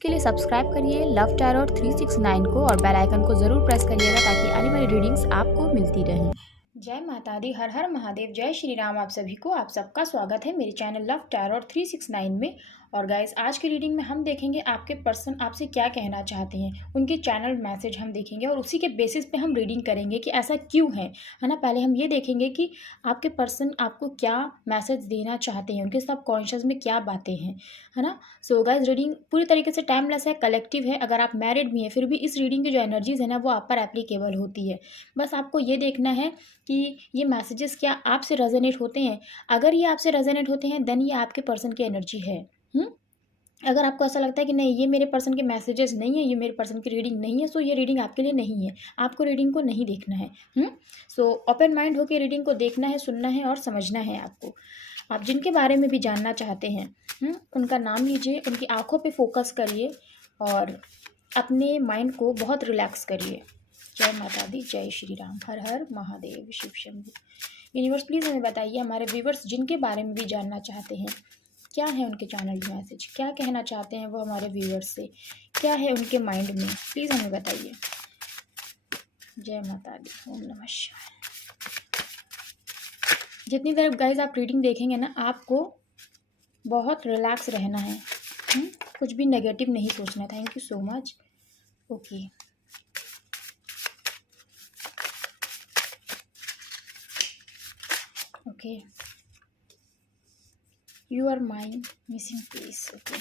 के लिए सब्सक्राइब करिए लव टैरोट 369 को और बेल आइकन को ज़रूर प्रेस करिएगा ताकि आने वाली रीडिंग्स आपको मिलती रहें। जय माता दी, हर हर महादेव, जय श्री राम। आप सभी को आप सबका स्वागत है मेरे चैनल लव टैरोट 369 में। और गाइस, आज की रीडिंग में हम देखेंगे आपके पर्सन आपसे क्या कहना चाहते हैं, उनके चैनल मैसेज हम देखेंगे और उसी के बेसिस पे हम रीडिंग करेंगे कि ऐसा क्यों है ना। पहले हम ये देखेंगे कि आपके पर्सन आपको क्या मैसेज देना चाहते हैं, उनके सब कॉन्शियस में क्या बातें हैं, है ना। सो गाइस, रीडिंग पूरी तरीके से टाइमलेस है, कलेक्टिव है। अगर आप मैरिड भी हैं फिर भी इस रीडिंग की जो एनर्जीज है ना वो आप पर एप्लीकेबल होती है। बस आपको ये देखना है कि ये मैसेजेस क्या आपसे रेजोनेट होते हैं। अगर ये आपसे रेजोनेट होते हैं देन ये आपके पर्सन की एनर्जी है। अगर आपको ऐसा लगता है कि नहीं ये मेरे पर्सन के मैसेजेस नहीं है, ये मेरे पर्सन की रीडिंग नहीं है, सो ये रीडिंग आपके लिए नहीं है, आपको रीडिंग को नहीं देखना है। सो ओपन माइंड होकर रीडिंग को देखना है, सुनना है और समझना है आपको। आप जिनके बारे में भी जानना चाहते हैं उनका नाम लीजिए, उनकी आंखों पे फोकस करिए और अपने माइंड को बहुत रिलैक्स करिए। जय माता दी, जय श्री राम, हर हर महादेव, शिव शंभू। यूनिवर्स प्लीज़ हमें बताइए, हमारे व्यूवर्स जिनके बारे में भी जानना चाहते हैं क्या है उनके चैनल मैसेज, क्या कहना चाहते हैं वो हमारे व्यूवर्स से, क्या है उनके माइंड में, प्लीज़ हमें बताइए। जय माता दी, ओम नमः शिवाय। जितनी देर गाइज आप रीडिंग देखेंगे ना आपको बहुत रिलैक्स रहना है, कुछ भी नेगेटिव नहीं सोचना। Thank you so much. Okay, okay, you are my missing piece. Okay,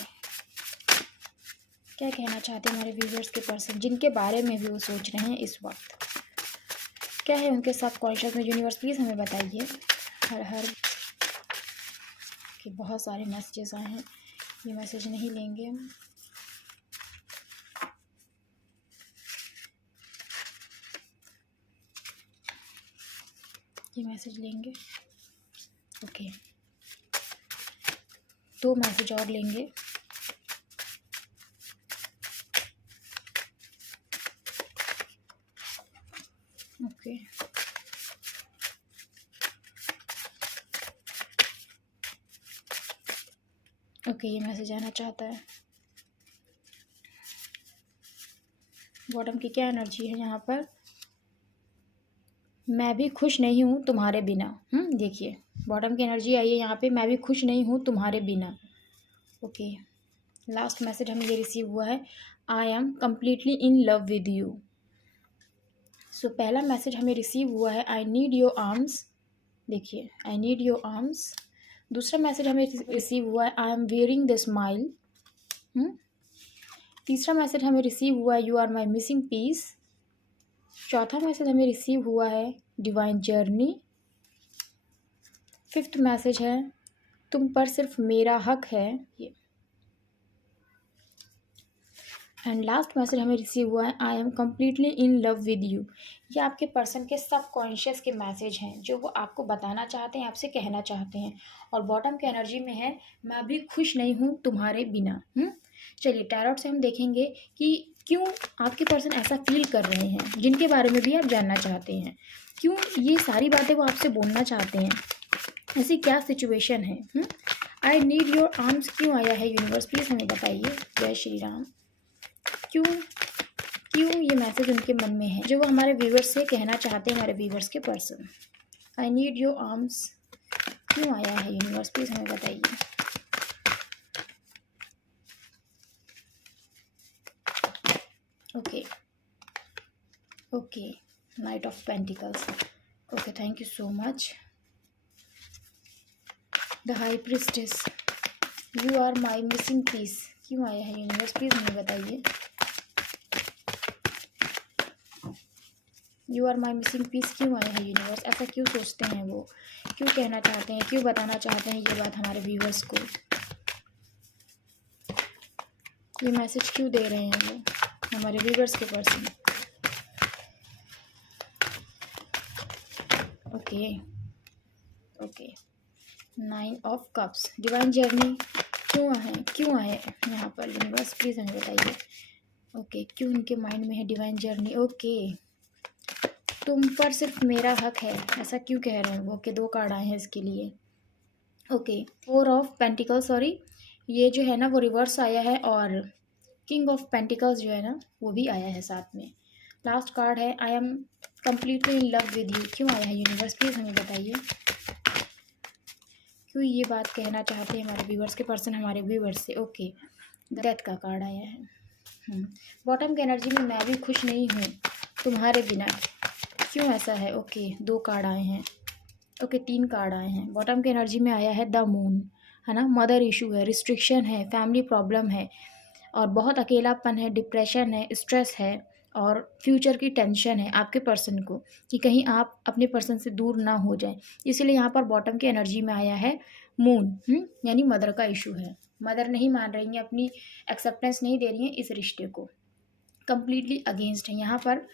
क्या कहना चाहते हैं हमारे व्यूवर्स के पर्सन जिनके बारे में भी वो सोच रहे हैं इस वक्त, क्या है उनके सब कॉन्शियस में। यूनिवर्स प्लीज़ हमें बताइए। हर हर कि बहुत सारे मैसेजेस आए हैं, ये मैसेज नहीं लेंगे हम। ये मैसेज लेंगे। ओके, 2 मैसेज और लेंगे। ओके, ओके, ये मैसेज आना चाहता है। बॉटम की क्या एनर्जी है यहाँ पर। मैं भी खुश नहीं हूँ तुम्हारे बिना। देखिए बॉटम की एनर्जी आई है यहाँ पे, मैं भी खुश नहीं हूँ तुम्हारे बिना। ओके, लास्ट मैसेज हमें ये रिसीव हुआ है, I am completely in love with you. So पहला मैसेज हमें रिसीव हुआ है, आई नीड योर आर्म्स। देखिए, आई नीड योर आर्म्स। दूसरा मैसेज हमें रिसीव हुआ है, I am wearing the smile. तीसरा मैसेज हमें रिसीव हुआ है, you are my missing piece. चौथा मैसेज हमें रिसीव हुआ है, डिवाइन जर्नी। फिफ्थ मैसेज है, तुम पर सिर्फ मेरा हक है ये। एंड लास्ट मैसेज हमें रिसीव हुआ है, I am completely in love with you. ये आपके पर्सन के सब कॉन्शियस के मैसेज हैं जो वो आपको बताना चाहते हैं, आपसे कहना चाहते हैं। और बॉटम के एनर्जी में है, मैं भी खुश नहीं हूँ तुम्हारे बिना। चलिए टैरोट से हम देखेंगे कि क्यों आपके पर्सन ऐसा फील कर रहे हैं, जिनके बारे में भी आप जानना चाहते हैं, क्यों ये सारी बातें वो आपसे बोलना चाहते हैं, ऐसी क्या सिचुएशन है। आई नीड योर आर्म्स क्यों आया है यूनिवर्स, प्लीज़ हमें बताइए। जय श्री राम। क्यों क्यों ये मैसेज उनके मन में है जो वो हमारे व्यूवर्स से कहना चाहते हैं, हमारे व्यूवर्स के person. I need your arms क्यों आया है यूनिवर्स, प्लीज़ हमें बताइए। Okay, okay, knight of pentacles. Okay, thank you so much. The high priestess, you are my missing piece क्यों आया है यूनिवर्स, प्लीज़ हमें बताइए। You are my missing piece क्यों आया है यूनिवर्स, ऐसा क्यों सोचते हैं वो, क्यों कहना चाहते हैं, क्यों बताना चाहते हैं ये बात हमारे व्यूवर्स को, ये मैसेज क्यों दे रहे हैं वो हमारे व्यूवर्स के person. Okay, okay, 9 of cups, divine journey क्यों आए यहाँ पर यूनिवर्स, प्लीज़ हमें बताइए। ओके, क्यों इनके माइंड में है डिवाइन जर्नी। ओके, तुम पर सिर्फ मेरा हक है, ऐसा क्यों कह रहे हैं वो, कि 2 कार्ड आए हैं इसके लिए। ओके, 4 ऑफ पेंटिकल, सॉरी, ये जो है ना वो रिवर्स आया है और किंग ऑफ पेंटिकल्स जो है ना वो भी आया है साथ में। लास्ट कार्ड है I am completely in love with you. क्यों आया है यूनिवर्स, प्लीज़ हमें बताइए क्यों ये बात कहना चाहते हैं हमारे व्यूवर्स के पर्सन हमारे व्यूवर्स से। ओके, डेथ का कार्ड आया है। बॉटम की एनर्जी में मैं भी खुश नहीं हूँ तुम्हारे बिना। क्यों ऐसा है? ओके, 2 कार्ड आए हैं। ओके, 3 कार्ड आए हैं। बॉटम की एनर्जी में आया है द मून, है ना। मदर इशू है, रिस्ट्रिक्शन है, फैमिली प्रॉब्लम है और बहुत अकेलापन है, डिप्रेशन है, स्ट्रेस है और फ्यूचर की टेंशन है आपके पर्सन को कि कहीं आप अपने पर्सन से दूर ना हो जाएं। इसीलिए यहाँ पर बॉटम की एनर्जी में आया है मून, यानी मदर का इशू है। मदर नहीं मान रही हैं, अपनी एक्सेप्टेंस नहीं दे रही हैं इस रिश्ते को, कंप्लीटली अगेंस्ट है। यहाँ पर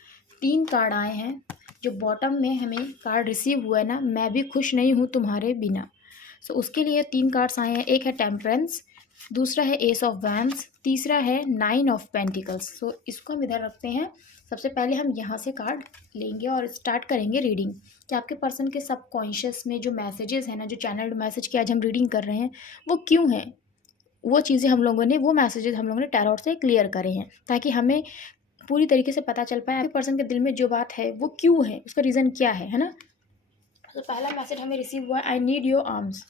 3 कार्ड आए हैं। जो बॉटम में हमें कार्ड रिसीव हुआ है ना, मैं भी खुश नहीं हूँ तुम्हारे बिना, सो उसके लिए 3 कार्ड्स आए हैं। एक है टेम्परेंस, दूसरा है एस ऑफ वैंड्स, तीसरा है 9 ऑफ पेंटिकल्स। सो इसको हम इधर रखते हैं। सबसे पहले हम यहाँ से कार्ड लेंगे और स्टार्ट करेंगे रीडिंग कि आपके पर्सन के सबकॉन्शियस में जो मैसेजेस हैं ना, जो चैनल्ड मैसेज की आज हम रीडिंग कर रहे हैं वो क्यों हैं, वो चीज़ें हम लोगों ने, वो मैसेजेस हम लोगों ने टैरोट से क्लियर करे हैं ताकि हमें पूरी तरीके से पता चल पाए आपके पर्सन के दिल में जो बात है वो क्यों है, उसका रीज़न क्या है ना। तो पहला मैसेज हमें रिसीव हुआ, आई नीड योर आर्म्स।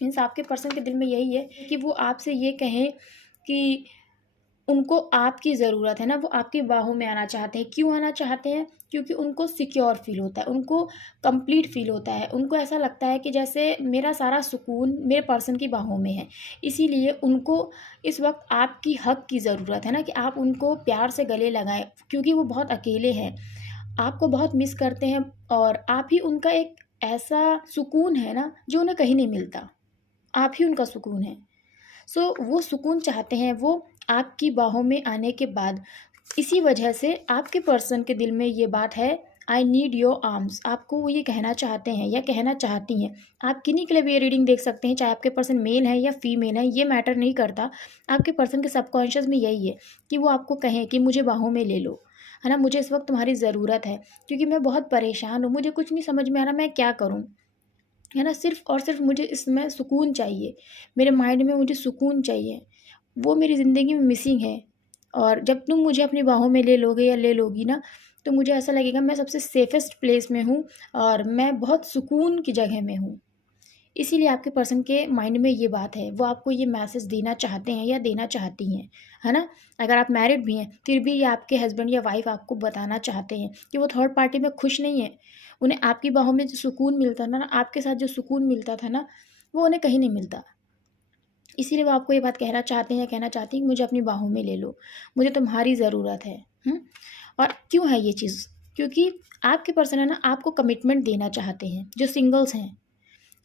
मीन्स आपके पर्सन के दिल में यही है कि वो आपसे ये कहें कि उनको आपकी ज़रूरत है ना, वो आपकी बाहों में आना चाहते हैं। क्यों आना चाहते हैं? क्योंकि उनको सिक्योर फील होता है, उनको कंप्लीट फील होता है, उनको ऐसा लगता है कि जैसे मेरा सारा सुकून मेरे पर्सन की बाहों में है। इसीलिए उनको इस वक्त आपकी हक की ज़रूरत है ना, कि आप उनको प्यार से गले लगाएं, क्योंकि वो बहुत अकेले हैं, आपको बहुत मिस करते हैं और आप ही उनका एक ऐसा सुकून है ना जो उन्हें कहीं नहीं मिलता, आप ही उनका सुकून है। सो वो सुकून चाहते हैं वो आपकी बाहों में आने के बाद। इसी वजह से आपके पर्सन के दिल में ये बात है, आई नीड योर आर्म्स। आपको वो ये कहना चाहते हैं या कहना चाहती हैं। आप किन्हीं के लिए भी ये रीडिंग देख सकते हैं, चाहे आपके पर्सन मेल है या फीमेल है, ये मैटर नहीं करता। आपके पर्सन के सबकॉन्शियस में यही है कि वो आपको कहें कि मुझे बाहों में ले लो, है ना, मुझे इस वक्त तुम्हारी ज़रूरत है क्योंकि मैं बहुत परेशान हूँ, मुझे कुछ नहीं समझ में आ रहा मैं क्या करूँ, है ना। सिर्फ़ और सिर्फ मुझे इसमें सुकून चाहिए, मेरे माइंड में मुझे सुकून चाहिए, वो मेरी ज़िंदगी में मिसिंग है। और जब तुम मुझे अपनी बाहों में ले लोगे या ले लोगी ना, तो मुझे ऐसा लगेगा मैं सबसे सेफ़ेस्ट प्लेस में हूँ और मैं बहुत सुकून की जगह में हूँ। इसीलिए आपके पर्सन के माइंड में ये बात है, वो आपको ये मैसेज देना चाहते हैं या देना चाहती हैं, है ना। अगर आप मैरिड भी हैं फिर भी ये आपके हस्बैंड या वाइफ़ आपको बताना चाहते हैं कि वो थर्ड पार्टी में खुश नहीं है। उन्हें आपकी बाहों में जो सुकून मिलता था ना, आपके साथ जो सुकून मिलता था ना, वो उन्हें कहीं नहीं मिलता। इसीलिए वो आपको ये बात कहना चाहते हैं या कहना चाहती हैं कि मुझे अपनी बाहों में ले लो, मुझे तुम्हारी ज़रूरत है। और क्यों है ये चीज़? क्योंकि आपके पर्सन है ना आपको कमिटमेंट देना चाहते हैं। जो सिंगल्स हैं,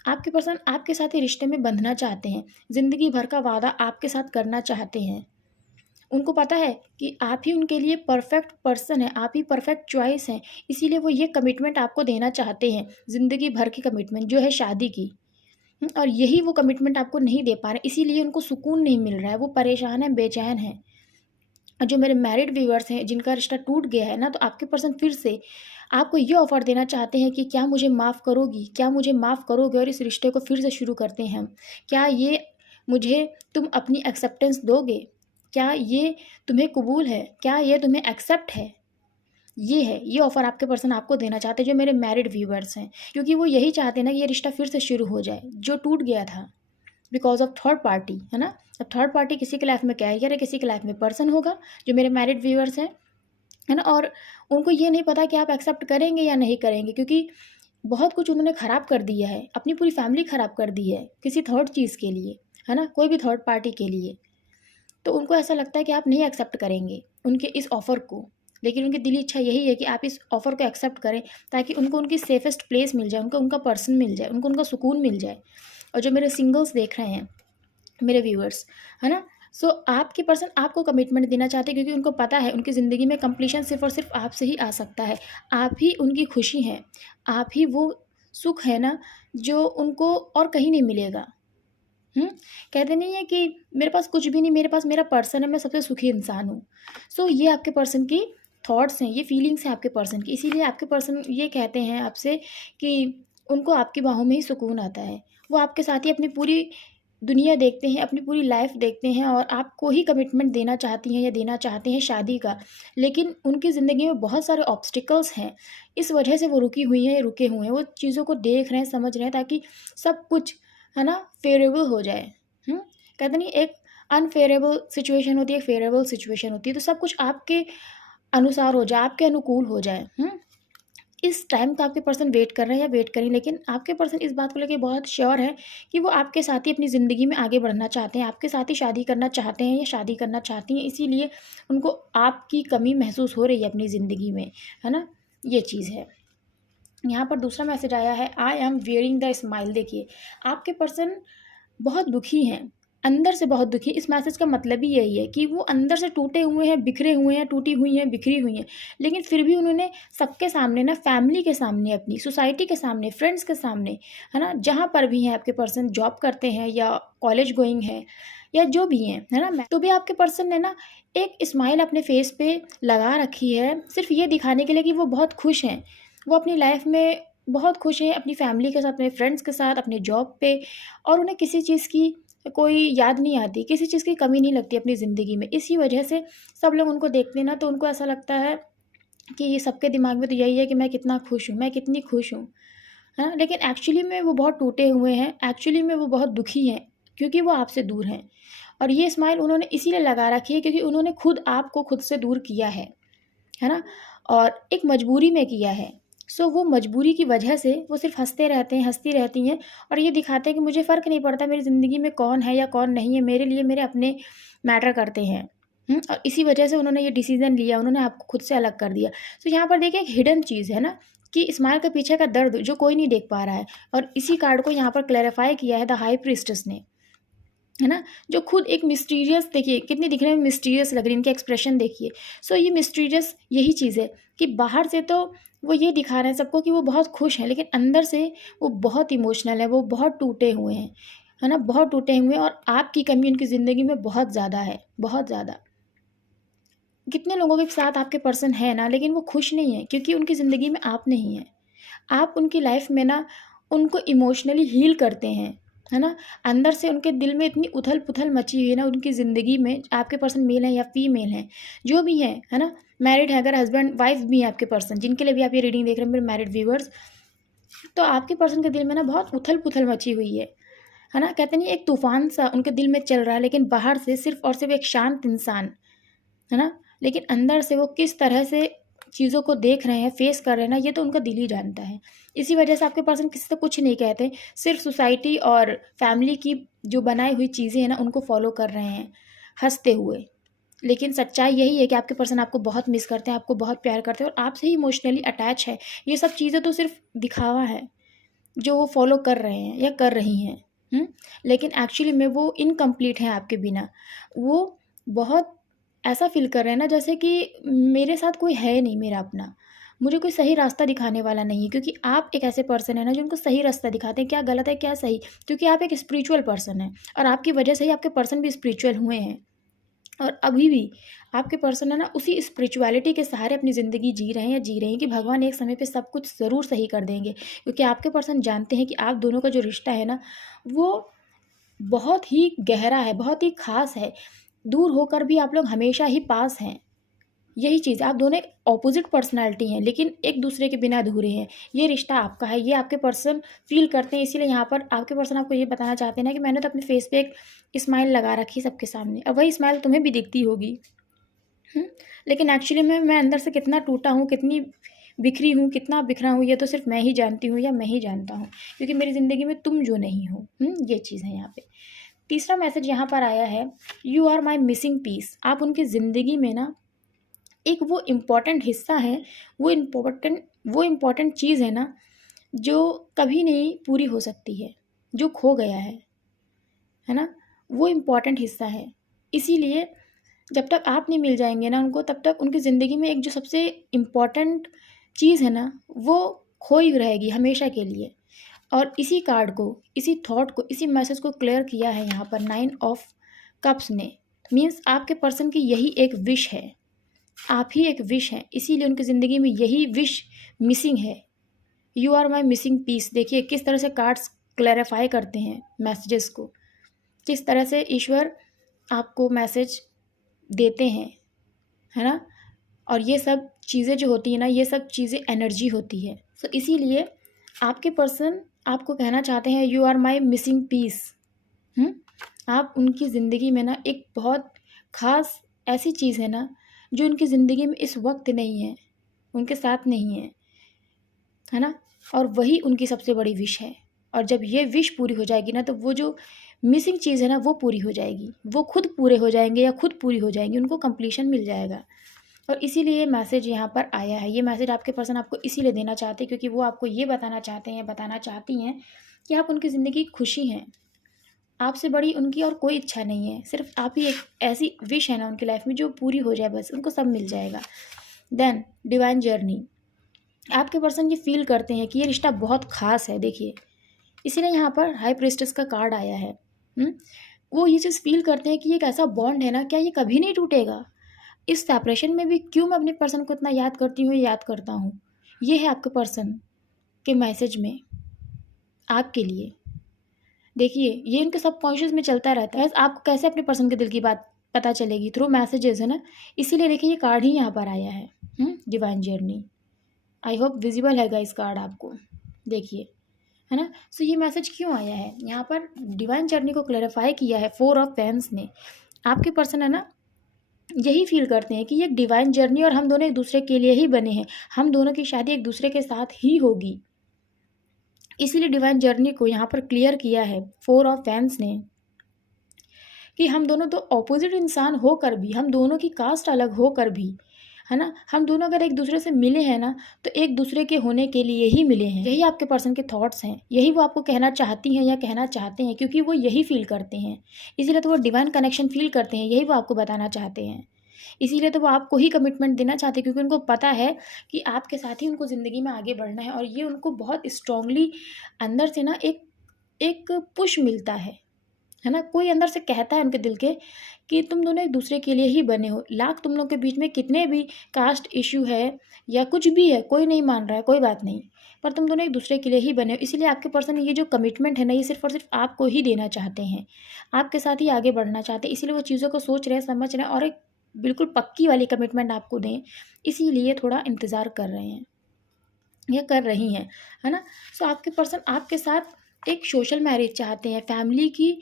आपके पर्सन आपके साथ ही रिश्ते में बंधना चाहते हैं, ज़िंदगी भर का वादा आपके साथ करना चाहते हैं। उनको पता है कि आप ही उनके लिए परफेक्ट पर्सन है, आप ही परफेक्ट चॉइस हैं। इसीलिए वो ये कमिटमेंट आपको देना चाहते हैं, ज़िंदगी भर की कमिटमेंट जो है शादी की। और यही वो कमिटमेंट आपको नहीं दे पा रहे, इसीलिए उनको सुकून नहीं मिल रहा है, वो परेशान हैं, बेचैन हैं। और जो मेरे मैरिड व्यूअर्स हैं जिनका रिश्ता टूट गया है ना, तो आपके पर्सन फिर से आपको ये ऑफ़र देना चाहते हैं कि क्या मुझे माफ़ करोगी, क्या मुझे माफ़ करोगे और इस रिश्ते को फिर से शुरू करते हैं हम। क्या ये मुझे तुम अपनी एक्सेप्टेंस दोगे? क्या ये तुम्हें कबूल है? क्या ये तुम्हें एक्सेप्ट है? ये है, ये ऑफ़र आपके पर्सन आपको देना चाहते हैं जो मेरे मैरिड व्यूअर्स हैं, क्योंकि वो यही चाहते हैं ना कि ये रिश्ता फिर से शुरू हो जाए जो टूट गया था बिकॉज ऑफ थर्ड पार्टी, है ना। अब थर्ड पार्टी किसी के लाइफ में कैरियर है, किसी के लाइफ में पर्सन होगा जो मेरे मैरिड व्यूअर्स हैं, है ना। और उनको ये नहीं पता कि आप एक्सेप्ट करेंगे या नहीं करेंगे, क्योंकि बहुत कुछ उन्होंने ख़राब कर दिया है, अपनी पूरी फैमिली ख़राब कर दी है किसी थर्ड चीज़ के लिए, है ना, कोई भी थर्ड पार्टी के लिए। तो उनको ऐसा लगता है कि आप नहीं एक्सेप्ट करेंगे उनके इस ऑफ़र को, लेकिन उनकी दिली इच्छा यही है कि आप इस ऑफ़र को एक्सेप्ट करें ताकि उनको उनकी सेफेस्ट प्लेस मिल जाए, उनको उनका पर्सन मिल जाए, उनको उनका सुकून मिल जाए। और जो मेरे सिंगल्स देख रहे हैं, मेरे व्यूअर्स, है ना, सो आपके पर्सन आपको कमिटमेंट देना चाहते हैं क्योंकि उनको पता है उनकी ज़िंदगी में कंप्लीशन सिर्फ़ और सिर्फ आपसे ही आ सकता है। आप ही उनकी खुशी हैं, आप ही वो सुख है ना जो उनको और कहीं नहीं मिलेगा। कहते नहीं है कि मेरे पास कुछ भी नहीं, मेरे पास मेरा पर्सन है, मैं सबसे सुखी इंसान हूँ। सो ये आपके पर्सन की थॉट्स हैं, ये फीलिंग्स हैं आपके पर्सन की। इसीलिए आपके पर्सन ये कहते हैं आपसे कि उनको आपकी बाहों में ही सुकून आता है। वो आपके साथ ही अपनी पूरी दुनिया देखते हैं, अपनी पूरी लाइफ देखते हैं और आपको ही कमिटमेंट देना चाहती हैं या देना चाहते हैं शादी का। लेकिन उनकी ज़िंदगी में बहुत सारे ऑब्स्टिकल्स हैं, इस वजह से वो रुकी हुई हैं, रुके हुए हैं। वो चीज़ों को देख रहे हैं, समझ रहे हैं ताकि सब कुछ, है ना, फ़ेवरेबल हो जाए। कहते नहीं, एक अनफ़ेवरेबल सिचुएशन होती है, एक फ़ेवरेबल सिचुएशन होती है, तो सब कुछ आपके अनुसार हो जाए, आपके अनुकूल हो जाए। इस टाइम का आपके पर्सन वेट कर रहे हैं या वेट करें, लेकिन आपके पर्सन इस बात को लेके बहुत श्योर है कि वो आपके साथ ही अपनी ज़िंदगी में आगे बढ़ना चाहते हैं, आपके साथ ही शादी करना चाहते हैं या शादी करना चाहती हैं। इसीलिए उनको आपकी कमी महसूस हो रही है अपनी ज़िंदगी में, है ना? ये चीज़ है। यहाँ पर दूसरा मैसेज आया है, I M wearing the smile. देखिए, आपके पर्सन बहुत दुखी हैं, अंदर से बहुत दुखी। इस मैसेज का मतलब ही यही है कि वो अंदर से टूटे हुए हैं, बिखरे हुए हैं, टूटी हुई हैं, बिखरी हुई हैं। लेकिन फिर भी उन्होंने सबके सामने ना, फैमिली के सामने, अपनी सोसाइटी के सामने, फ्रेंड्स के सामने, है ना, जहाँ पर भी हैं आपके पर्सन, जॉब करते हैं या कॉलेज गोइंग है या जो भी हैं, है ना, तो भी आपके पर्सन ने ना एक स्माइल अपने फेस पे लगा रखी है, सिर्फ ये दिखाने के लिए कि वो बहुत खुश हैं। वो अपनी लाइफ में बहुत खुश हैं, अपनी फैमिली के साथ, अपने फ्रेंड्स के साथ, अपने जॉब पे, और उन्हें किसी चीज़ की कोई याद नहीं आती, किसी चीज़ की कमी नहीं लगती अपनी ज़िंदगी में। इसी वजह से सब लोग उनको देखते हैं ना, तो उनको ऐसा लगता है कि ये सबके दिमाग में तो यही है कि मैं कितना खुश हूँ, मैं कितनी खुश हूँ, है ना? लेकिन एक्चुअली में वो बहुत टूटे हुए हैं, एक्चुअली में वो बहुत दुखी हैं, क्योंकि वो आपसे दूर हैं। और ये स्माइल उन्होंने इसीलिए लगा रखी है क्योंकि उन्होंने खुद आपको खुद से दूर किया है ना? और एक मजबूरी में किया है। सो वो मजबूरी की वजह से वो सिर्फ़ हँसते रहते हैं, हँसती रहती हैं और ये दिखाते हैं कि मुझे फ़र्क नहीं पड़ता मेरी ज़िंदगी में कौन है या कौन नहीं है, मेरे लिए मेरे अपने मैटर करते हैं। और इसी वजह से उन्होंने ये डिसीज़न लिया, उन्होंने आपको खुद से अलग कर दिया। तो यहाँ पर देखिए, एक हिडन चीज़ है ना, कि स्माइल के पीछे का दर्द जो कोई नहीं देख पा रहा है, और इसी कार्ड को यहाँ पर क्लैरिफ़ाई किया है द हाई प्रीस्टेस ने, है ना? जो खुद एक मिस्टीरियस, देखिए कितनी दिखने में मिस्टीरियस लग रही है, इनके एक्सप्रेशन देखिए। सो ये मिस्टीरियस यही चीज़ है कि बाहर से तो वो ये दिखा रहे हैं सबको कि वो बहुत खुश हैं, लेकिन अंदर से वो बहुत इमोशनल है, वो बहुत टूटे हुए हैं, है ना? बहुत टूटे हुए हैं और आपकी कमी उनकी ज़िंदगी में बहुत ज़्यादा है, बहुत ज़्यादा। कितने लोगों के साथ आपके पर्सन है ना, लेकिन वो खुश नहीं है क्योंकि उनकी ज़िंदगी में आप नहीं हैं। आप उनकी लाइफ में ना उनको इमोशनली हील करते हैं, है ना? अंदर से उनके दिल में इतनी उथल-पुथल मची हुई है ना उनकी ज़िंदगी में, आपके पर्सन मेल हैं या फीमेल हैं, जो भी हैं, है ना? मैरिड है, अगर हस्बैंड वाइफ भी हैं आपके पर्सन, जिनके लिए भी आप ये रीडिंग देख रहे हैं मेरे मैरिड व्यूअर्स, तो आपके पर्सन के दिल में ना बहुत उथल-पुथल मची हुई है ना? कहते नहीं, एक तूफ़ान-सा उनके दिल में चल रहा है, लेकिन बाहर से सिर्फ़ और सिर्फ़ एक शांत इंसान, है ना? लेकिन अंदर से वो किस तरह से चीज़ों को देख रहे हैं, फ़ेस कर रहे हैं ना, ये तो उनका दिल ही जानता है। इसी वजह से आपके पर्सन किसी से कुछ नहीं कहते, सिर्फ़ सोसाइटी और फैमिली की जो बनाई हुई चीज़ें हैं ना, उनको फ़ॉलो कर रहे हैं, हँसते हुए। लेकिन सच्चाई यही है कि आपके पर्सन आपको बहुत मिस करते हैं, आपको बहुत प्यार करते हैं और आपसे ही इमोशनली अटैच है। ये सब चीज़ें तो सिर्फ़ दिखावा है, जो वो फ़ॉलो कर रहे हैं या कर रही हैं। लेकिन एक्चुअली में वो इनकम्प्लीट हैं आपके बिना। वो बहुत ऐसा फ़ील कर रहे हैं ना, जैसे कि मेरे साथ कोई है नहीं मेरा अपना। मुझे कोई सही रास्ता दिखाने वाला नहीं है, क्योंकि आप एक ऐसे पर्सन हैं ना जो उनको सही रास्ता दिखाते हैं, क्या गलत है, क्या सही। क्योंकि आप एक स्पिरिचुअल पर्सन हैं और आपकी वजह से ही आपके पर्सन भी स्पिरिचुअल हुए हैं। और अभी भी आपके पर्सन है ना उसी स्पिरिचुअलिटी के सहारे अपनी ज़िंदगी जी रहे हैं या जी रही हैं कि भगवान एक समय पे सब कुछ ज़रूर सही कर देंगे। क्योंकि आपके पर्सन जानते हैं कि आप दोनों का जो रिश्ता है ना, वो बहुत ही गहरा है, बहुत ही ख़ास है। दूर होकर भी आप लोग हमेशा ही पास हैं। यही चीज़ है, आप दोनों एक ऑपोज़िट पर्सनैलिटी हैं, लेकिन एक-दूसरे के बिना अधूरे हैं। ये रिश्ता आपका है, ये आपके पर्सन फ़ील करते हैं, इसीलिए यहाँ पर आपके पर्सन आपको ये बताना चाहते हैं ना कि मैंने तो अपने फ़ेस पे एक स्माइल लगा रखी है सबके सामने, और वही स्माइल तुम्हें भी दिखती होगी। हुँ? लेकिन एक्चुअली में मैं अंदर से कितना टूटा हूँ, कितनी बिखरी हूँ, कितना बिखरा हूँ, ये तो सिर्फ़ मैं ही जानती हूँ या मैं ही जानता हूँ, क्योंकि मेरी ज़िंदगी में तुम जो नहीं हो। ये चीज़ है यहाँ पे। तीसरा मैसेज यहाँ पर आया है, you are my missing piece. आप उनकी ज़िंदगी में ना एक वो इम्पोर्टेंट हिस्सा है, वो इम्पोर्टेंट चीज़ है ना, जो कभी नहीं पूरी हो सकती है, जो खो गया है ना? वो इम्पोर्टेंट हिस्सा है। इसीलिए जब तक आप नहीं मिल जाएँगे ना उनको, तब तक उनकी ज़िंदगी में एक जो सबसे इम्पोर्टेंट चीज़ है ना, वो खोई रहेगी हमेशा के लिए। और इसी कार्ड को, इसी थॉट को, इसी मैसेज को क्लियर किया है यहाँ पर 9 ऑफ कप्स ने। मीन्स आपके पर्सन की यही एक विश है, आप ही एक विश हैं, इसीलिए उनकी ज़िंदगी में यही विश मिसिंग है। You are my missing piece. देखिए किस तरह से कार्ड्स क्लैरिफ़ाई करते हैं मैसेजेस को। किस तरह से ईश्वर आपको मैसेज देते हैं, है ना। और ये सब चीज़ें जो होती है ना, ये सब चीज़ें एनर्जी होती है। तो इसीलिए आपके पर्सन आपको कहना चाहते हैं you are my missing piece. आप उनकी ज़िंदगी में ना एक बहुत ख़ास ऐसी चीज़ है ना जो उनकी ज़िंदगी में इस वक्त नहीं है, उनके साथ नहीं है ना। और वही उनकी सबसे बड़ी विश है। और जब ये विश पूरी हो जाएगी ना, तो वो जो मिसिंग चीज़ है ना वो पूरी हो जाएगी, वो खुद पूरे हो जाएंगे या खुद पूरी हो जाएंगी, उनको कंप्लीशन मिल जाएगा। और इसीलिए ये मैसेज यहाँ पर आया है। ये मैसेज आपके पर्सन आपको इसीलिए देना चाहते हैं क्योंकि वो आपको ये बताना चाहते हैं, बताना चाहती हैं कि आप उनकी ज़िंदगी खुशी हैं। आपसे बड़ी उनकी और कोई इच्छा नहीं है, सिर्फ आप ही एक ऐसी विश है ना उनकी लाइफ में जो पूरी हो जाए, बस उनको सब मिल जाएगा। देन डिवाइन जर्नी, आपके पर्सन ये फील करते हैं कि ये रिश्ता बहुत ख़ास है। देखिए इसीलिए यहाँ पर हाई प्रिस्टेस का कार्ड आया है। वो ये चीज़ फील करते हैं कि ये एक ऐसा बॉन्ड है ना, क्या ये कभी नहीं टूटेगा। इस सेपरेशन में भी क्यों मैं अपने पर्सन को इतना याद करती हूँ, याद करता हूँ। ये है आपके पर्सन के मैसेज में आपके लिए। देखिए ये इनके सबकॉन्शियस में चलता रहता है। आपको कैसे अपने पर्सन के दिल की बात पता चलेगी, थ्रू मैसेजेस, है ना। इसीलिए देखिए ये कार्ड ही यहाँ पर आया है, divine journey. I hope visible है गाइस कार्ड आपको, देखिए, है ना। सो ये मैसेज क्यों आया है यहाँ पर, डिवाइन जर्नी को क्लैरिफाई किया है 4 ऑफ पेन्स ने। आपके पर्सन है ना यही फील करते हैं कि ये डिवाइन जर्नी और हम दोनों एक दूसरे के लिए ही बने हैं, हम दोनों की शादी एक दूसरे के साथ ही होगी। इसीलिए डिवाइन जर्नी को यहाँ पर क्लियर किया है 4 ऑफ पेन्स ने कि हम दोनों तो ऑपोजिट इंसान होकर भी, हम दोनों की कास्ट अलग होकर भी, है ना, हम दोनों अगर एक दूसरे से मिले हैं ना तो एक दूसरे के होने के लिए ही मिले हैं। यही आपके पर्सन के थॉट्स हैं, यही वो आपको कहना चाहती हैं या कहना चाहते हैं, क्योंकि वो यही फील करते हैं। इसीलिए तो वो डिवाइन कनेक्शन फील करते हैं, यही वो आपको बताना चाहते हैं। इसीलिए तो वो आपको ही कमिटमेंट देना चाहते हैं, क्योंकि उनको पता है कि आपके साथ ही उनको ज़िंदगी में आगे बढ़ना है। और ये उनको बहुत स्ट्रांगली अंदर से ना एक पुश मिलता है ना। कोई अंदर से कहता है उनके दिल के कि तुम दोनों एक दूसरे के लिए ही बने हो। लाख तुम लोग के बीच में कितने भी कास्ट इशू है या कुछ भी है, कोई नहीं मान रहा है, कोई बात नहीं, पर तुम दोनों एक दूसरे के लिए ही बने हो। इसीलिए आपके पर्सन ये जो कमिटमेंट है ना, ये सिर्फ और सिर्फ आपको ही देना चाहते हैं, आपके साथ ही आगे बढ़ना चाहते हैं। इसीलिए वो चीज़ों को सोच रहे हैं, समझ रहे हैं, और एक बिल्कुल पक्की वाली कमिटमेंट आपको दें, इसीलिए थोड़ा इंतज़ार कर रहे हैं या कर रही हैं, है ना। सो आपके पर्सन आपके साथ एक सोशल मैरिज चाहते हैं, फैमिली की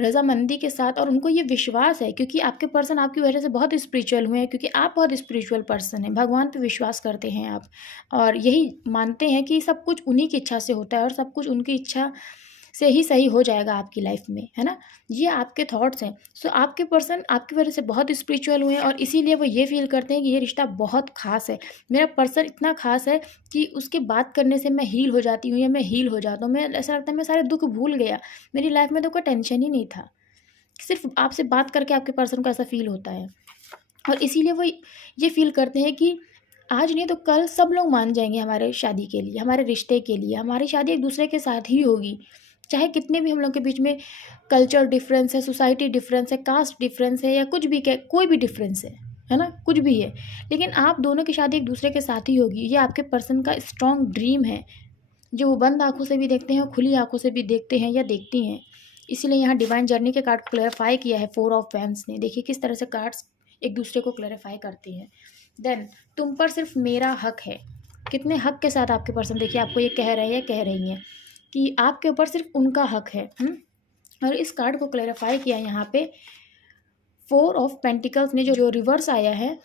रज़ामंदी के साथ। और उनको ये विश्वास है क्योंकि आपके पर्सन आपकी वजह से बहुत स्पिरिचुअल हुए हैं, क्योंकि आप बहुत स्पिरिचुअल पर्सन हैं, भगवान पे विश्वास करते हैं आप, और यही मानते हैं कि सब कुछ उन्हीं की इच्छा से होता है और सब कुछ उनकी इच्छा से ही सही हो जाएगा आपकी लाइफ में, है ना। ये आपके थॉट्स हैं। सो आपके पर्सन आपकी वजह से बहुत स्पिरिचुअल हुए हैं और इसीलिए वो ये फील करते हैं कि ये रिश्ता बहुत ख़ास है। मेरा पर्सन इतना ख़ास है कि उसके बात करने से मैं हील हो जाती हूँ या मैं हील हो जाता हूँ। मैं ऐसा लगता है मैं सारे दुख भूल गया, मेरी लाइफ में तो कोई टेंशन ही नहीं था। सिर्फ आपसे बात करके आपके पर्सन को ऐसा फील होता है। और इसीलिए वो ये फील करते हैं कि आज नहीं तो कल सब लोग मान जाएंगे हमारे शादी के लिए, हमारे रिश्ते के लिए। हमारी शादी एक दूसरे के साथ ही होगी, चाहे कितने भी हम लोग के बीच में कल्चर डिफरेंस है, सोसाइटी डिफरेंस है, कास्ट डिफरेंस है, या कुछ भी कोई भी डिफरेंस है ना, कुछ भी है, लेकिन आप दोनों की शादी एक दूसरे के साथ ही होगी। ये आपके पर्सन का स्ट्रॉन्ग ड्रीम है, जो वो बंद आंखों से भी देखते हैं और खुली आंखों से भी देखते हैं या देखती हैं। इसीलिए यहाँ डिवाइन जर्नी के कार्ड को क्लैरिफाई किया है 4 ऑफ पेन्स ने। देखिए किस तरह से कार्ड्स एक दूसरे को क्लैरिफाई करती हैं। देन तुम पर सिर्फ मेरा हक है। कितने हक के साथ आपके पर्सन देखिए आपको ये कह रहे हैं, कह रही हैं कि आपके ऊपर सिर्फ उनका हक है। और इस कार्ड को क्लैरिफाई किया यहाँ पे 4 ऑफ पेंटिकल्स ने, जो रिवर्स आया है,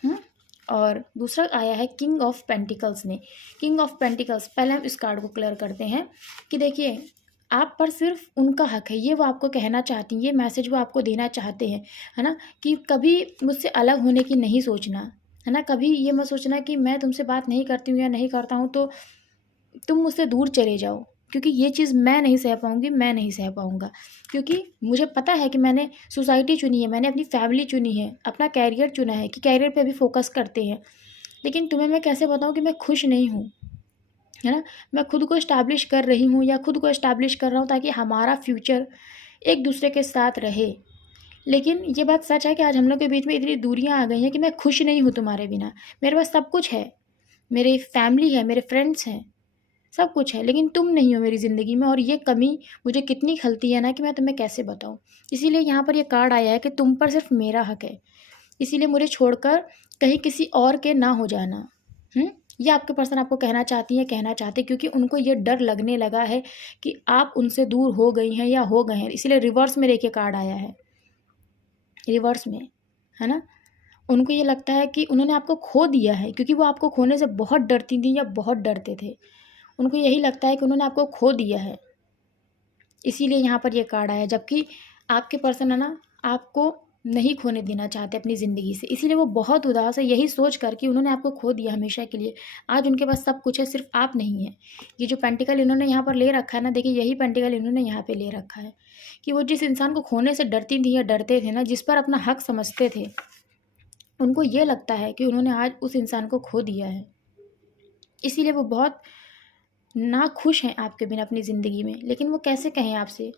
और दूसरा आया है किंग ऑफ पेंटिकल्स ने। किंग ऑफ पेंटिकल्स, पहले हम इस कार्ड को क्लियर करते हैं कि देखिए आप पर सिर्फ उनका हक है। ये वो आपको कहना चाहती हैं, ये मैसेज वो आपको देना चाहते हैं, है ना, कि कभी मुझसे अलग होने की नहीं सोचना, है ना। कभी ये मत सोचना कि मैं तुमसे बात नहीं करती हूँ या नहीं करता हूँ तो तुम मुझसे दूर चले जाओ, क्योंकि ये चीज़ मैं नहीं सह पाऊँगी, मैं नहीं सह पाऊँगा। क्योंकि मुझे पता है कि मैंने सोसाइटी चुनी है, मैंने अपनी फैमिली चुनी है, अपना कैरियर चुना है कि कैरियर पे अभी फोकस करते हैं। लेकिन तुम्हें मैं कैसे बताऊँ कि मैं खुश नहीं हूँ, है ना। मैं खुद को इस्टेब्लिश कर रही हूँ या खुद को इस्टेब्लिश कर रहा हूँ ताकि हमारा फ्यूचर एक दूसरे के साथ रहे। लेकिन ये बात सच है कि आज हम लोग के बीच में इतनी दूरियाँ आ गई हैं कि मैं खुश नहीं हूँ तुम्हारे बिना। मेरे पास सब कुछ है, मेरी फैमिली है, मेरे फ्रेंड्स हैं, सब कुछ है, लेकिन तुम नहीं हो मेरी ज़िंदगी में, और ये कमी मुझे कितनी खलती है ना कि मैं तुम्हें कैसे बताऊँ। इसीलिए यहाँ पर ये कार्ड आया है कि तुम पर सिर्फ मेरा हक है, इसीलिए मुझे छोड़कर कहीं किसी और के ना हो जाना। ये आपके पर्सन आपको कहना चाहती हैं, कहना चाहते हैं, क्योंकि उनको ये डर लगने लगा है कि आप उनसे दूर हो गई हैं या हो गए हैं। इसीलिए रिवर्स में देखिए कार्ड आया है, रिवर्स में, है ना। उनको ये लगता है कि उन्होंने आपको खो दिया है, क्योंकि वो आपको खोने से बहुत डरती थी या बहुत डरते थे। उनको यही लगता है कि उन्होंने आपको खो दिया है, इसीलिए यहाँ पर ये कार्ड आया। जबकि आपके पर्सन है ना, आपको नहीं खोने देना चाहते अपनी ज़िंदगी से, इसीलिए वो बहुत उदास है, यही सोच कर कि उन्होंने आपको खो दिया हमेशा के लिए। आज उनके पास सब कुछ है, सिर्फ आप नहीं है। ये जो पेंटिकल इन्होंने यहाँ पर ले रखा है ना, देखिए यही पेंटिकल इन्होंने यहाँ पे ले रखा है कि वो जिस इंसान को खोने से डरती थी या डरते थे ना, जिस पर अपना हक समझते थे, उनको ये लगता है कि उन्होंने आज उस इंसान को खो दिया है। इसीलिए वो बहुत नाखुश हैं आपके बिना अपनी ज़िंदगी में, लेकिन वो कैसे कहें आपसे।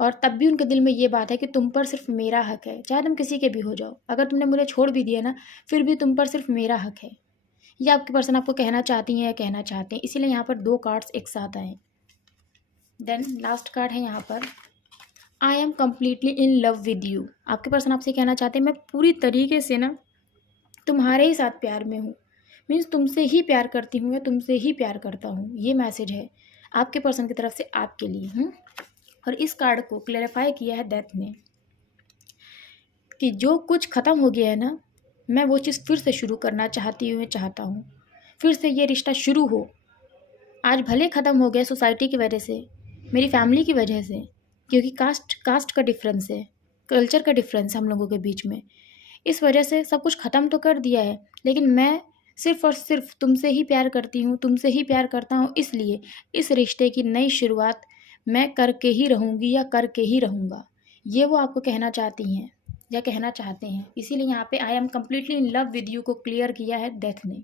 और तब भी उनके दिल में ये बात है कि तुम पर सिर्फ मेरा हक है, चाहे तुम किसी के भी हो जाओ। अगर तुमने मुझे छोड़ भी दिया ना, फिर भी तुम पर सिर्फ मेरा हक है। ये आपके पर्सन आपको कहना चाहती हैं या कहना चाहते हैं, इसीलिए यहाँ पर 2 कार्ड्स एक साथ आए। देन लास्ट कार्ड है यहाँ पर, आई am completely in love with you. आपके पर्सन आपसे कहना चाहते हैं, मैं पूरी तरीके से ना तुम्हारे ही साथ प्यार में हूँ। मीन्स तुमसे ही प्यार करती हूँ या तुमसे ही प्यार करता हूँ। ये मैसेज है आपके पर्सन की तरफ से आपके लिए। और इस कार्ड को क्लैरिफाई किया है डेथ ने कि जो कुछ ख़त्म हो गया है ना, मैं वो चीज़ फिर से शुरू करना चाहती हूँ, चाहता हूँ फिर से ये रिश्ता शुरू हो। आज भले ख़त्म हो गया सोसाइटी की वजह से, मेरी फैमिली की वजह से, क्योंकि कास्ट का डिफरेंस है, कल्चर का डिफरेंस है हम लोगों के बीच में। इस वजह से सब कुछ ख़त्म तो कर दिया है, लेकिन मैं सिर्फ़ और सिर्फ तुमसे ही प्यार करती हूँ, तुमसे ही प्यार करता हूँ। इसलिए इस रिश्ते की नई शुरुआत मैं करके ही रहूँगी या करके ही रहूँगा। ये वो आपको कहना चाहती हैं या कहना चाहते हैं। इसीलिए यहाँ पे आई am completely in love with you को क्लियर किया है डेथ ने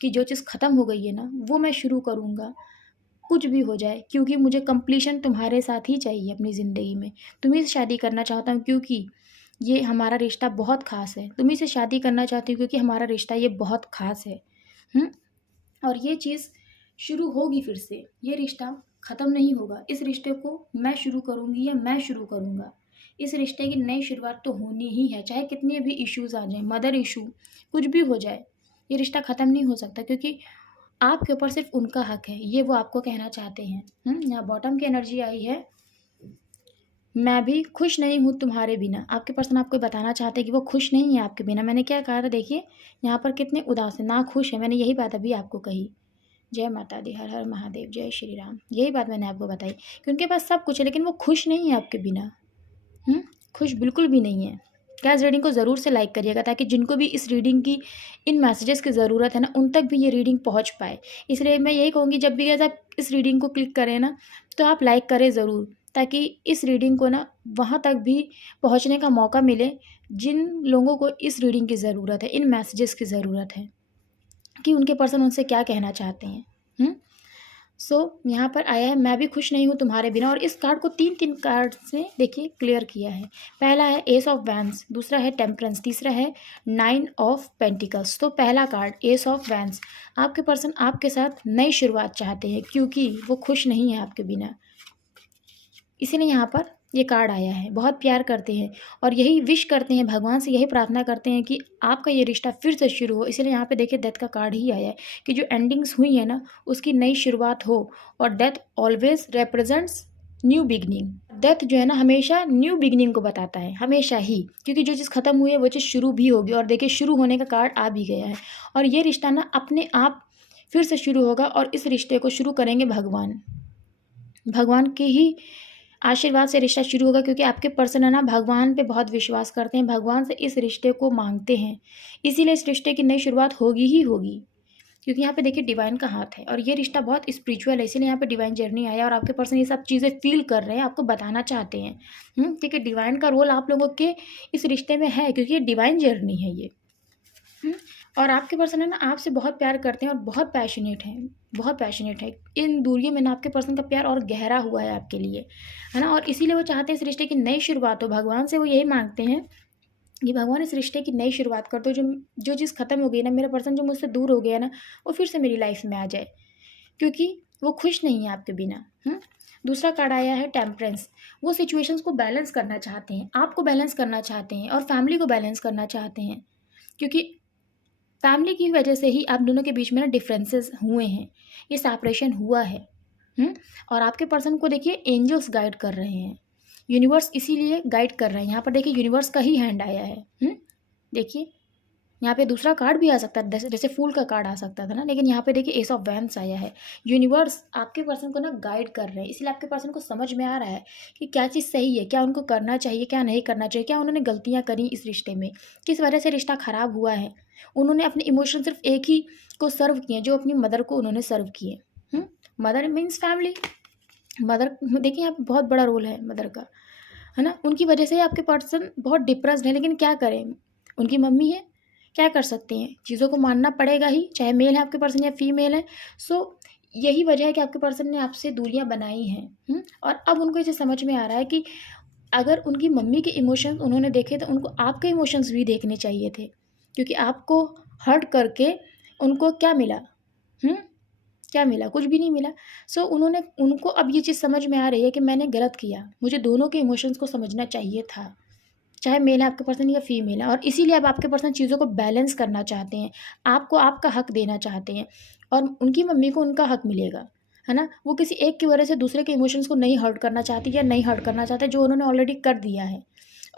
कि जो चीज़ ख़त्म हो गई है ना, वो मैं शुरू करूँगा, कुछ भी हो जाए, क्योंकि मुझे कंप्लीशन तुम्हारे साथ ही चाहिए अपनी ज़िंदगी में। तुम्ही से शादी करना चाहता हूँ, क्योंकि ये हमारा रिश्ता बहुत ख़ास है। तुम्ही से शादी करना चाहती हूँ क्योंकि हमारा रिश्ता ये बहुत ख़ास है। और ये चीज़ शुरू होगी फिर से, ये रिश्ता ख़त्म नहीं होगा। इस रिश्ते को मैं शुरू करूँगी या मैं शुरू करूँगा। इस रिश्ते की नई शुरुआत तो होनी ही है, चाहे कितने भी इश्यूज़ आ जाएँ, मदर इशू कुछ भी हो जाए, ये रिश्ता ख़त्म नहीं हो सकता, क्योंकि आपके ऊपर सिर्फ उनका हक है। ये वो आपको कहना चाहते हैं। यहाँ बॉटम की एनर्जी आई है, मैं भी खुश नहीं हूँ तुम्हारे बिना। आपके पर्सन आपको बताना चाहते हैं कि वो खुश नहीं है आपके बिना। मैंने क्या कहा था, देखिए यहाँ पर कितने उदास है, ना खुश है। मैंने यही बात अभी आपको कही। जय माता दी, हर हर महादेव, जय श्री राम। यही बात मैंने आपको बताई कि उनके पास सब कुछ है, लेकिन वो खुश नहीं है आपके बिना। खुश बिल्कुल भी नहीं है। क्या इस रीडिंग को ज़रूर से लाइक करिएगा, ताकि जिनको भी इस रीडिंग की, इन मैसेजेस की ज़रूरत है ना, उन तक भी ये रीडिंग पहुंच पाए। इसलिए मैं यही कहूँगी, जब भी गैस आप इस रीडिंग को क्लिक करें ना, तो आप लाइक करें ज़रूर, ताकि इस रीडिंग को ना वहाँ तक भी पहुँचने का मौका मिले जिन लोगों को इस रीडिंग की ज़रूरत है, इन मैसेजेस की ज़रूरत है, कि उनके पर्सन उनसे क्या कहना चाहते हैं। यहाँ पर आया है, मैं भी खुश नहीं हूँ तुम्हारे बिना। और इस कार्ड को 3 कार्ड से देखिए क्लियर किया है। पहला है एस ऑफ वैंस, दूसरा है टेम्परेंस, तीसरा है 9 ऑफ पेंटिकल्स। तो पहला कार्ड एस ऑफ वैंस, आपके पर्सन आपके साथ नई शुरुआत चाहते हैं, क्योंकि वो खुश नहीं है आपके बिना। इसीलिए यहाँ पर ये कार्ड आया है। बहुत प्यार करते हैं और यही विश करते हैं, भगवान से यही प्रार्थना करते हैं कि आपका ये रिश्ता फिर से शुरू हो। इसीलिए यहाँ पे देखिए डेथ का कार्ड ही आया है कि जो एंडिंग्स हुई है ना, उसकी नई शुरुआत हो। और death always represents new beginning. Death जो है ना, हमेशा न्यू बिगनिंग को बताता है, हमेशा ही, क्योंकि जो चीज़ ख़त्म हुई है वो चीज़ शुरू भी होगी। और देखिए शुरू होने का कार्ड आ भी गया है। और ये रिश्ता ना अपने आप फिर से शुरू होगा, और इस रिश्ते को शुरू करेंगे भगवान। भगवान के ही आशीर्वाद से रिश्ता शुरू होगा, क्योंकि आपके पर्सन है ना, भगवान पे बहुत विश्वास करते हैं, भगवान से इस रिश्ते को मांगते हैं। इसीलिए इस रिश्ते की नई शुरुआत होगी ही होगी, क्योंकि यहाँ पे देखिए डिवाइन का हाथ है और ये रिश्ता बहुत स्पिरिचुअल है। इसीलिए यहाँ पे डिवाइन जर्नी आया और आपके पर्सन ये सब चीज़ें फील कर रहे हैं, आपको बताना चाहते हैं। क्योंकि डिवाइन का रोल आप लोगों के इस रिश्ते में है, क्योंकि ये डिवाइन जर्नी है ये। और आपके पर्सन है ना, आपसे बहुत प्यार करते हैं और बहुत पैशनेट हैं, बहुत पैशनेट है। इन दूरियों में ना आपके पर्सन का प्यार और गहरा हुआ है आपके लिए, है ना। और इसीलिए वो चाहते हैं इस रिश्ते की नई शुरुआत हो। भगवान से वो यही मांगते हैं कि भगवान इस रिश्ते की नई शुरुआत कर दो। जो चीज़ ख़त्म हो गई ना, मेरा पर्सन जो मुझसे दूर हो गया ना, वो फिर से मेरी लाइफ में आ जाए, क्योंकि वो खुश नहीं है आपके बिना। दूसरा कार्ड आया है टेम्परेंस। वो सिचुएशंस को बैलेंस करना चाहते हैं, आपको बैलेंस करना चाहते हैं और फैमिली को बैलेंस करना चाहते हैं, क्योंकि फैमिली की वजह से ही आप दोनों के बीच में ना डिफरेंसेस हुए हैं, ये सेपरेशन हुआ है। और आपके पर्सन को देखिए एंजल्स गाइड कर रहे हैं, यूनिवर्स इसीलिए गाइड कर रहे हैं। यहाँ पर देखिए यूनिवर्स का ही हैंड आया है। देखिए यहाँ पे दूसरा कार्ड भी आ सकता है, जैसे फूल का कार्ड आ सकता था ना, लेकिन यहाँ पे देखिए एस ऑफ वैंड्स आया है। यूनिवर्स आपके पर्सन को ना गाइड कर रहे हैं, इसलिए आपके पर्सन को समझ में आ रहा है कि क्या चीज़ सही है, क्या उनको करना चाहिए, क्या नहीं करना चाहिए, क्या उन्होंने गलतियाँ करी इस रिश्ते में, किस वजह से रिश्ता ख़राब हुआ है। उन्होंने अपने इमोशन सिर्फ एक ही को सर्व किए, जो अपनी मदर को उन्होंने सर्व किए। Mother means family. मदर देखिए यहाँ पे बहुत बड़ा रोल है मदर का, है ना। उनकी वजह से आपके पर्सन बहुत डिप्रेस्ड है, लेकिन क्या करें, उनकी मम्मी है, क्या कर सकते हैं, चीज़ों को मानना पड़ेगा ही, चाहे मेल है आपके पर्सन या फीमेल है। सो यही वजह है कि आपके पर्सन ने आपसे दूरियां बनाई हैं। और अब उनको इसे समझ में आ रहा है कि अगर उनकी मम्मी के इमोशंस उन्होंने देखे तो उनको आपके इमोशंस भी देखने चाहिए थे, क्योंकि आपको हर्ट करके उनको क्या मिला? क्या मिला? कुछ भी नहीं मिला। सो उनको अब ये चीज़ समझ में आ रही है कि मैंने गलत किया, मुझे दोनों के इमोशंस को समझना चाहिए था, चाहे मेल है आपके पर्सन या फीमेल है। और इसीलिए अब आपके पर्सन चीज़ों को बैलेंस करना चाहते हैं, आपको आपका हक देना चाहते हैं और उनकी मम्मी को उनका हक मिलेगा, है ना। वो किसी एक की वजह से दूसरे के इमोशंस को नहीं हर्ट करना चाहती या नहीं हर्ट करना चाहते, जो उन्होंने ऑलरेडी कर दिया है।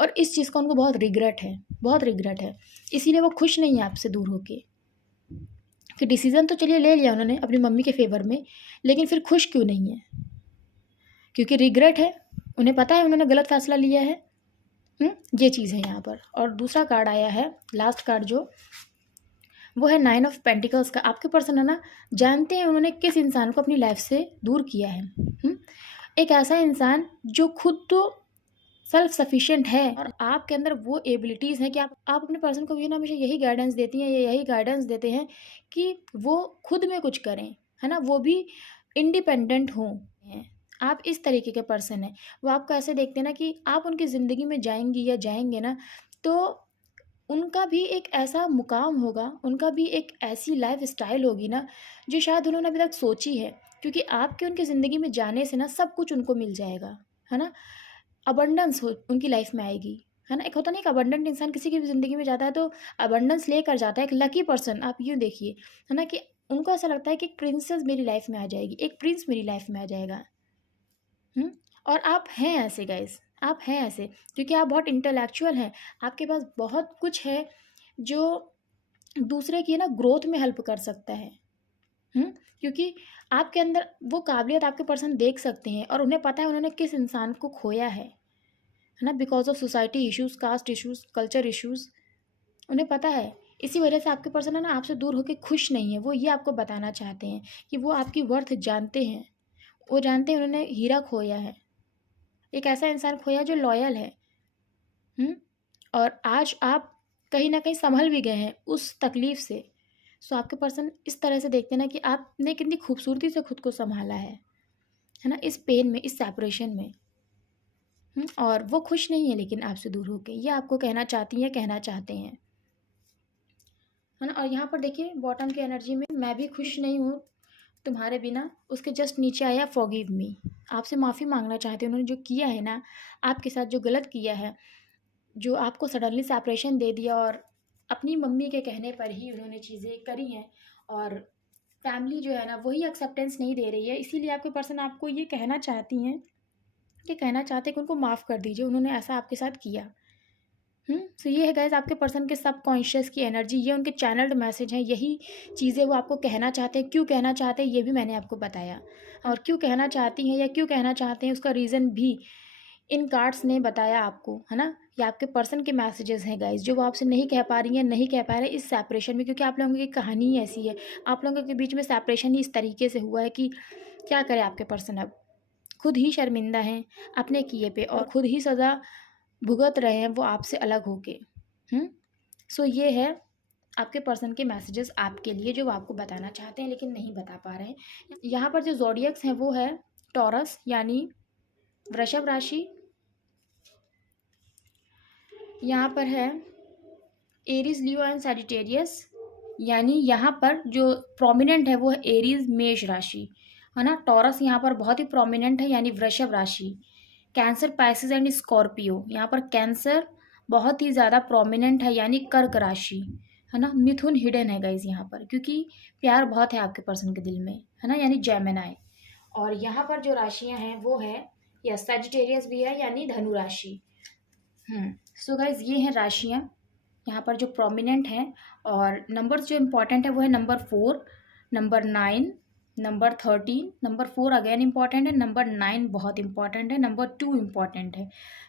और इस चीज़ का उनको बहुत रिग्रेट है, बहुत रिग्रेट है। इसीलिए वो खुश नहीं है आपसे दूर होके, कि डिसीज़न तो चलिए ले लिया उन्होंने अपनी मम्मी के फेवर में, लेकिन फिर खुश क्यों नहीं है? क्योंकि रिग्रेट है, उन्हें पता है उन्होंने गलत फैसला लिया है। ये चीज़ है यहाँ पर। और दूसरा कार्ड आया है, लास्ट कार्ड जो वो है 9 ऑफ पेंटिकल्स का। आपके पर्सन है ना, जानते हैं उन्होंने किस इंसान को अपनी लाइफ से दूर किया है। एक ऐसा इंसान जो खुद तो सेल्फ सफिशिएंट है और आपके अंदर वो एबिलिटीज़ हैं कि आप अपने पर्सन को भी ना हमेशा यही गाइडेंस देती हैं या यही गाइडेंस देते हैं कि वो खुद में कुछ करें, है ना, वो भी इंडिपेंडेंट हों। आप इस तरीके के पर्सन हैं। वो आपको ऐसे देखते हैं ना कि आप उनकी ज़िंदगी में जाएंगी या जाएंगे ना, तो उनका भी एक ऐसा मुकाम होगा, उनका भी एक ऐसी लाइफ स्टाइल होगी ना जो शायद उन्होंने अभी तक सोची है, क्योंकि आपके उनकी ज़िंदगी में जाने से ना सब कुछ उनको मिल जाएगा, है ना। अबंडेंस हो उनकी लाइफ में आएगी, है ना। एक होता नहीं, एक अबंडेंट इंसान किसी की भी ज़िंदगी में जाता है तो अबंडेंस लेकर जाता है। एक लकी पर्सन आप यूँ देखिए, है ना, कि उनको ऐसा लगता है कि एक प्रिंसेस मेरी लाइफ में आ जाएगी, एक प्रिंस मेरी लाइफ में आ जाएगा। और आप हैं ऐसे गाइस, आप हैं ऐसे क्योंकि आप बहुत इंटेलेक्चुअल हैं, आपके पास बहुत कुछ है जो दूसरे की ना ग्रोथ में हेल्प कर सकता है। क्योंकि आपके अंदर वो काबिलियत आपके पर्सन देख सकते हैं और उन्हें पता है उन्होंने किस इंसान को खोया है ना, because of society issues, caste issues, culture issues, उन्हें पता है। इसी वजह से आपके पर्सन है ना आपसे दूर होकर खुश नहीं है। वो ये आपको बताना चाहते हैं कि वो आपकी वर्थ जानते हैं, वो जानते हैं उन्होंने हीरा खोया है, एक ऐसा इंसान खोया जो लॉयल है। और आज आप कहीं ना कहीं संभल भी गए हैं उस तकलीफ़ से। सो आपके पर्सन इस तरह से देखते हैं ना कि आपने कितनी खूबसूरती से खुद को संभाला है ना, इस पेन में, इस सेपरेशन में। और वो खुश नहीं है लेकिन आपसे दूर होके, ये आपको कहना चाहती हैं, कहना चाहते हैं, है ना। और यहाँ पर देखिए बॉटम की एनर्जी में मैं भी खुश नहीं हूँ तुम्हारे बिना, उसके जस्ट नीचे आया फॉरगिव मी। आपसे माफ़ी मांगना चाहते हैं, उन्होंने जो किया है ना आपके साथ, जो गलत किया है, जो आपको सडनली सेपरेशन दे दिया और अपनी मम्मी के कहने पर ही उन्होंने चीज़ें करी हैं। और फैमिली जो है ना वही एक्सेप्टेंस नहीं दे रही है, इसीलिए आपके पर्सन आपको ये कहना चाहती हैं, ये कहना चाहते हैं कि उनको माफ़ कर दीजिए, उन्होंने ऐसा आपके साथ किया। सो ये है गाइस आपके पर्सन के सब कॉन्शियस की एनर्जी, ये उनके चैनल्ड मैसेज हैं, यही चीज़ें वो आपको कहना चाहते हैं। क्यों कहना चाहते हैं ये भी मैंने आपको बताया, और क्यों कहना चाहती हैं या क्यों कहना चाहते हैं उसका रीज़न भी इन कार्ड्स ने बताया आपको, है ना। ये आपके पर्सन के मैसेजेस हैं गाइस, जो वो आपसे नहीं कह पा रही हैं, नहीं कह पा रहे इस सेपरेशन में, क्योंकि आप लोगों की कहानी ही ऐसी है, आप लोगों के बीच में सेपरेशन ही इस तरीके से हुआ है कि क्या करे आपके पर्सन। अब खुद ही शर्मिंदा हैं अपने किए पे और खुद ही सज़ा भुगत रहे हैं वो आपसे अलग होके। सो ये है आपके पर्सन के मैसेजेस आपके लिए, जो वो आपको बताना चाहते हैं लेकिन नहीं बता पा रहे हैं। यहाँ पर जो ज़ोडिएक्स हैं वो है टॉरस यानी वृषभ राशि, यहाँ पर है एरीज, लियो एंड सैजिटेरियस, यानी यहाँ पर जो प्रोमिनेंट है वो है एरीज, मेष राशि। है ना। टॉरस यहाँ पर बहुत ही प्रोमिनेंट है यानी वृषभ राशि। कैंसर, पाइसेस एंड स्कॉर्पियो, यहाँ पर कैंसर बहुत ही ज़्यादा प्रोमिनेंट है यानी कर्क राशि, है ना। मिथुन हिडन है गाइज यहाँ पर, क्योंकि प्यार बहुत है आपके पर्सन के दिल में, है ना, यानी जेमिनी। और यहाँ पर जो राशियाँ हैं वो है, या सजिटेरियस भी है यानी धनु राशि। सो गाइज ये हैं राशियाँ यहाँ पर जो प्रोमिनेंट हैं। और नंबर्स जो इम्पॉर्टेंट है वो है number 4, number 9, number 13। Number 4 again important है, नंबर 9 बहुत इंपॉर्टेंट है, नंबर 2 इम्पॉर्टेंट है।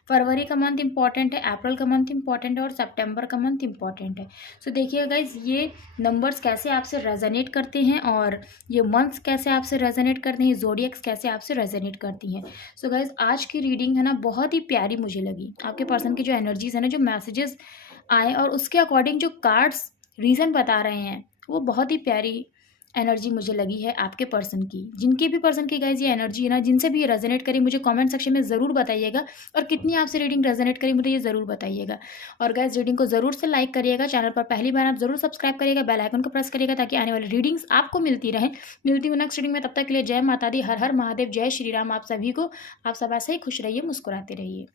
फरवरी का मंथ इंपॉर्टेंट है, अप्रैल का मंथ इंपॉर्टेंट है और सितंबर का मंथ इंपॉर्टेंट है। सो देखिए गाइज ये नंबर्स कैसे आपसे रेजोनेट करते हैं और ये मंथ्स कैसे आपसे रेजोनेट करते हैं, जोडियक्स कैसे आपसे रेजोनेट करती हैं। सो गाइज आज की रीडिंग है ना बहुत ही प्यारी मुझे लगी। आपके पर्सन की जो एनर्जीज है ना, जो मैसेजेस आए और उसके अकॉर्डिंग जो कार्ड्स रीज़न बता रहे हैं वो बहुत ही प्यारी एनर्जी मुझे लगी है आपके पर्सन की। जिनके भी पर्सन की गाइज ये एनर्जी है ना, जिनसे भी ये रेजोनेट करी, मुझे कमेंट सेक्शन में ज़रूर बताइएगा। और कितनी आपसे रीडिंग रेजोनेट करी मुझे ये ज़रूर बताइएगा। और गाइज रीडिंग को ज़रूर से लाइक करिएगा, चैनल पर पहली बार आप ज़रूर सब्सक्राइब करिएगा, बेल आइकन को प्रेस करिएगा ताकि आने वाली रीडिंग्स आपको मिलती रहे। मिलती हूँ नेक्स्ट रीडिंग में, तब तक के लिए जय माता दी, हर हर महादेव, जय श्री राम आप सभी को। आप सब ऐसे ही खुश रहिए, मुस्कुराते रहिए।